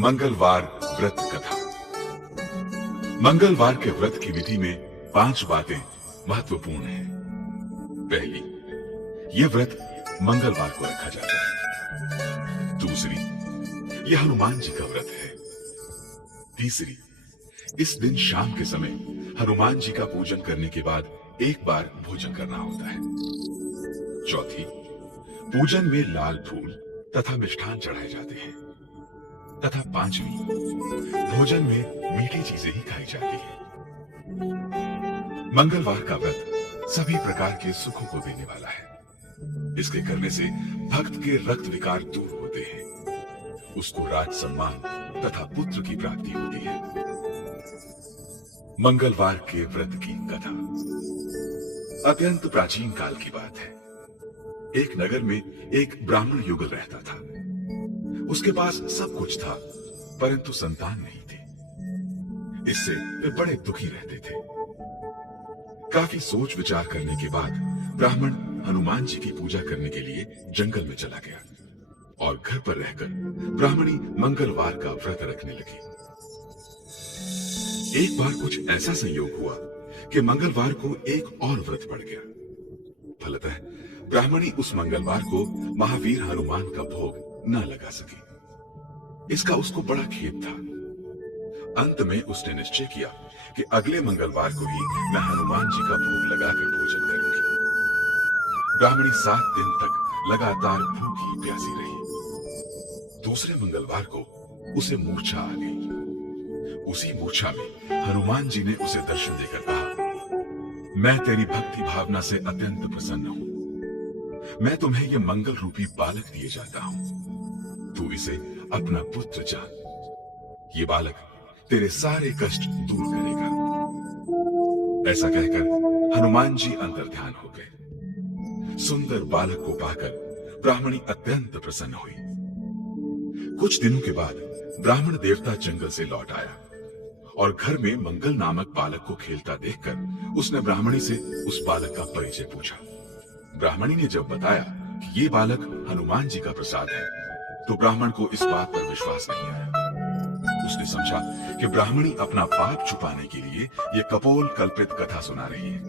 मंगलवार व्रत कथा। मंगलवार के व्रत की विधि में 5 बातें महत्वपूर्ण हैं। पहली, यह व्रत मंगलवार को रखा जाता है। दूसरी, यह हनुमान जी का व्रत है। तीसरी, इस दिन शाम के समय हनुमान जी का पूजन करने के बाद एक बार भोजन करना होता है। चौथी, पूजन में लाल फूल तथा मिष्ठान चढ़ाए जाते हैं। तथा पांचवी, भोजन में मीठी चीजें ही खाई जाती हैं। मंगलवार का व्रत सभी प्रकार के सुखों को देने वाला है। इसके करने से भक्त के रक्त विकार दूर होते हैं, उसको राज सम्मान तथा पुत्र की प्राप्ति होती है। मंगलवार के व्रत की कथा अत्यंत प्राचीन काल की बात है। एक नगर में एक ब्राह्मण युगल रहता था। उसके पास सब कुछ था, परंतु संतान नहीं थी। इससे वे बड़े दुखी रहते थे। काफी सोच विचार करने के बाद ब्राह्मण हनुमान जी की पूजा करने के लिए जंगल में चला गया और घर पर रहकर ब्राह्मणी मंगलवार का व्रत रखने लगी। एक बार कुछ ऐसा संयोग हुआ कि मंगलवार को एक और व्रत पड़ गया। फलतः ब्राह्मणी उस मंगलवार को महावीर हनुमान का भोग न लगा सकी। इसका उसको बड़ा खेद था। अंत में उसने निश्चय किया कि अगले मंगलवार को ही मैं हनुमान जी का भोग लगाकर भोजन करूंगी। ब्राह्मणी 7 दिन तक लगातार भूखी प्यासी रही। दूसरे मंगलवार को उसे मूर्छा आ गई। उसी मूर्छा में हनुमान जी ने उसे दर्शन देकर कहा, मैं तेरी भक्ति भावना से अत्यंत प्रसन्न हूं। मैं तुम्हें यह मंगल रूपी बालक दिए जाता हूं। तू इसे अपना पुत्र जान। ये बालक तेरे सारे कष्ट दूर करेगा। ऐसा कहकर हनुमान जी अंतर्ध्यान हो गए। सुंदर बालक को पाकर ब्राह्मणी अत्यंत प्रसन्न हुई। कुछ दिनों के बाद ब्राह्मण देवता जंगल से लौट आया और घर में मंगल नामक बालक को खेलता देखकर उसने ब्राह्मणी से उस बालक का परिचय पूछा। ब्राह्मणी ने जब बताया कि ये बालक हनुमान जी का प्रसाद है, तो ब्राह्मण को इस बात पर विश्वास नहीं आया। उसने समझा कि ब्राह्मणी अपना पाप छुपाने के लिए यह कपोल कल्पित कथा सुना रही है।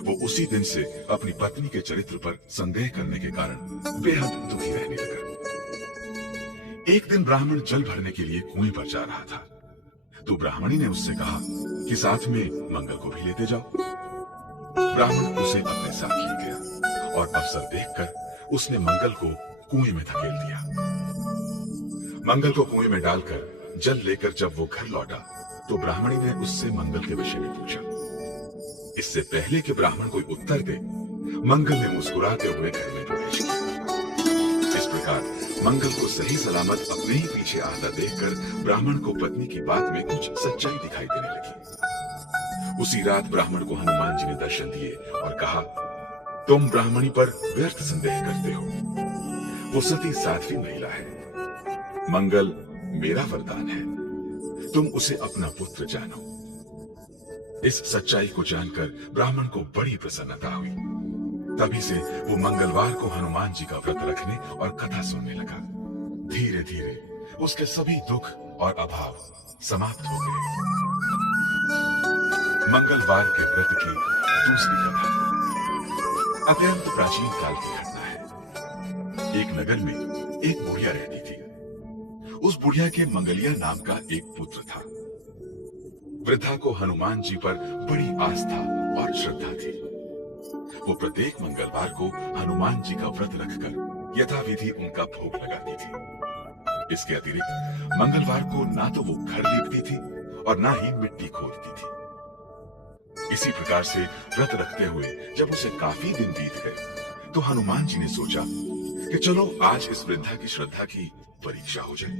वो उसी दिन से अपनी पत्नी के चरित्र पर संदेह करने के कारण बेहद दुखी रहने लगा। एक दिन ब्राह्मण जल भरने के लिए कुएं पर जा रहा था, तो ब्राह्मणी ने उससे कहा कि साथ में मंगल को भी लेते जाओ। ब्राह्मण उसे अपने साथ ले गया और अवसर देखकर उसने मंगल को कुएं में धकेल दिया। मंगल को कुएं में डालकर जल लेकर जब वो घर लौटा, तो ब्राह्मणी ने उससे मंगल के विषय में पूछा। इससे पहले कि ब्राह्मण कोई उत्तर दे, मंगल ने मुस्कुराते हुए घर में प्रवेश किया। इस प्रकार मंगल को सही सलामत अपने ही पीछे आता देखकर ब्राह्मण को पत्नी की बात में कुछ सच्चाई दिखाई देने लगी। उसी रात ब्राह्मण को हनुमान जी ने दर्शन दिए और कहा, तुम ब्राह्मणी पर व्यर्थ संदेह करते हो। वो सती साध्वी महिला है। मंगल मेरा वरदान है। तुम उसे अपना पुत्र जानो। इस सच्चाई को जानकर ब्राह्मण को बड़ी प्रसन्नता हुई। तभी से वो मंगलवार को हनुमान जी का व्रत रखने और कथा सुनने लगा। धीरे धीरे उसके सभी दुख और अभाव समाप्त हो गए। मंगलवार के व्रत की दूसरी कथा अत्यंत प्राचीन काल की घटना है। एक नगर में एक बुढ़िया रहती थी। उस बुढ़िया के मंगलिया नाम का एक पुत्र था। वृद्धा को हनुमान जी पर बड़ी आस्था और श्रद्धा थी। वो प्रत्येक मंगलवार को हनुमान जी का व्रत रखकर यथाविधि उनका भोग लगाती थी। इसके अतिरिक्त मंगलवार को ना तो वो घर लीपती थी और ना ही मिट्टी खोदती थी। इसी प्रकार से व्रत रखते हुए जब उसे काफी दिन बीत गए, तो हनुमान जी ने सोचा कि चलो आज इस वृद्धा की श्रद्धा की परीक्षा हो जाए।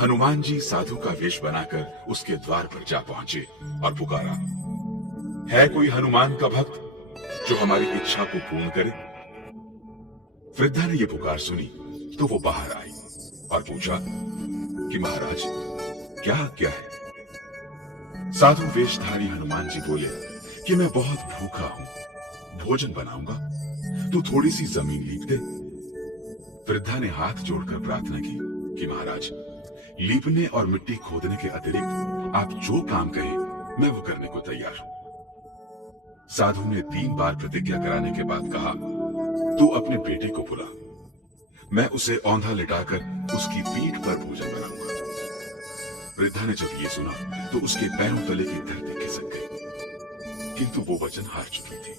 हनुमान जी साधु का वेश बनाकर उसके द्वार पर जा पहुंचे और पुकारा, है कोई हनुमान का भक्त जो हमारी इच्छा को पूर्ण करे? वृद्धा ने यह पुकार सुनी तो वो बाहर आई और पूछा कि महाराज क्या आज्ञा है? साधु वेशधारी हनुमान जी बोले कि मैं बहुत भूखा हूं, भोजन बनाऊंगा, तू थोड़ी सी जमीन लीप दे। वृद्धा ने हाथ जोड़कर प्रार्थना की कि महाराज लीपने और मिट्टी खोदने के अतिरिक्त आप जो काम कहें मैं वो करने को तैयार हूं। साधु ने 3 बार प्रतिज्ञा कराने के बाद कहा, तू अपने बेटे को बुला, मैं उसे औंधा लिटाकर उसकी पीठ पर भोजन बनाऊंगा। वृद्धा ने जब ये सुना तो उसके पैरों तले की धरती खिसक गई, किंतु वो वचन हार चुकी थी।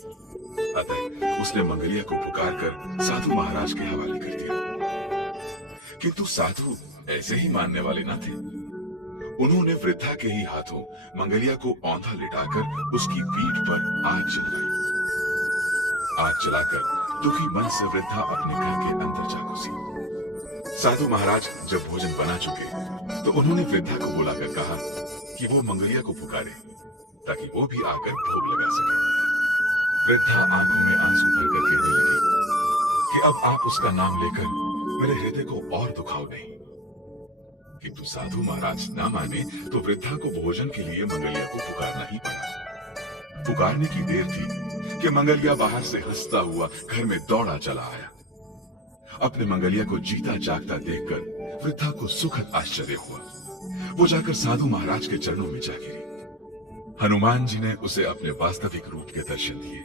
अतः उसने मंगलिया को पुकार कर साधु महाराज के हवाले कर दिया। किंतु साधु ऐसे ही मानने वाले न थे। उन्होंने वृद्धा के ही हाथों मंगलिया को औंधा लिटाकर उसकी पीठ पर आग जलवाई। आग जलाकर दुखी मन से वृद्धा अपने घर के अंदर जा घुसी। साधु महाराज जब भोजन बना चुके तो उन्होंने वृद्धा को बुलाकर कहा कि वो मंगलिया को पुकारे ताकि वो भी आकर भोग लगा सके। वृद्धा आंखों में आंसू भरकर कहने लगी कि अब आप उसका नाम लेकर मेरे हृदय को और दुखाओ नहीं। किंतु साधु महाराज ना माने तो वृद्धा को भोजन के लिए मंगलिया को पुकारना ही पड़ा। पुकारने की देर थी कि मंगलिया बाहर से हंसता हुआ घर में दौड़ा चला आया। अपने मंगलिया को जीता जागता देखकर वृद्धा को सुखद आश्चर्य हुआ। वो जाकर साधु महाराज के चरणों में जा गिरी। हनुमान जी ने उसे अपने वास्तविक रूप के दर्शन दिए।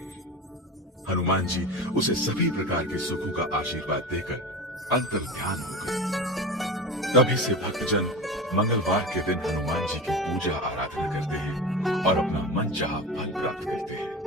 हनुमान जी उसे सभी प्रकार के सुखों का आशीर्वाद देकर अंतर ध्यान हो गए। तभी से भक्तजन मंगलवार के दिन हनुमान जी की पूजा आराधना करते हैं और अपना मनचाहा फल प्राप्त करते हैं।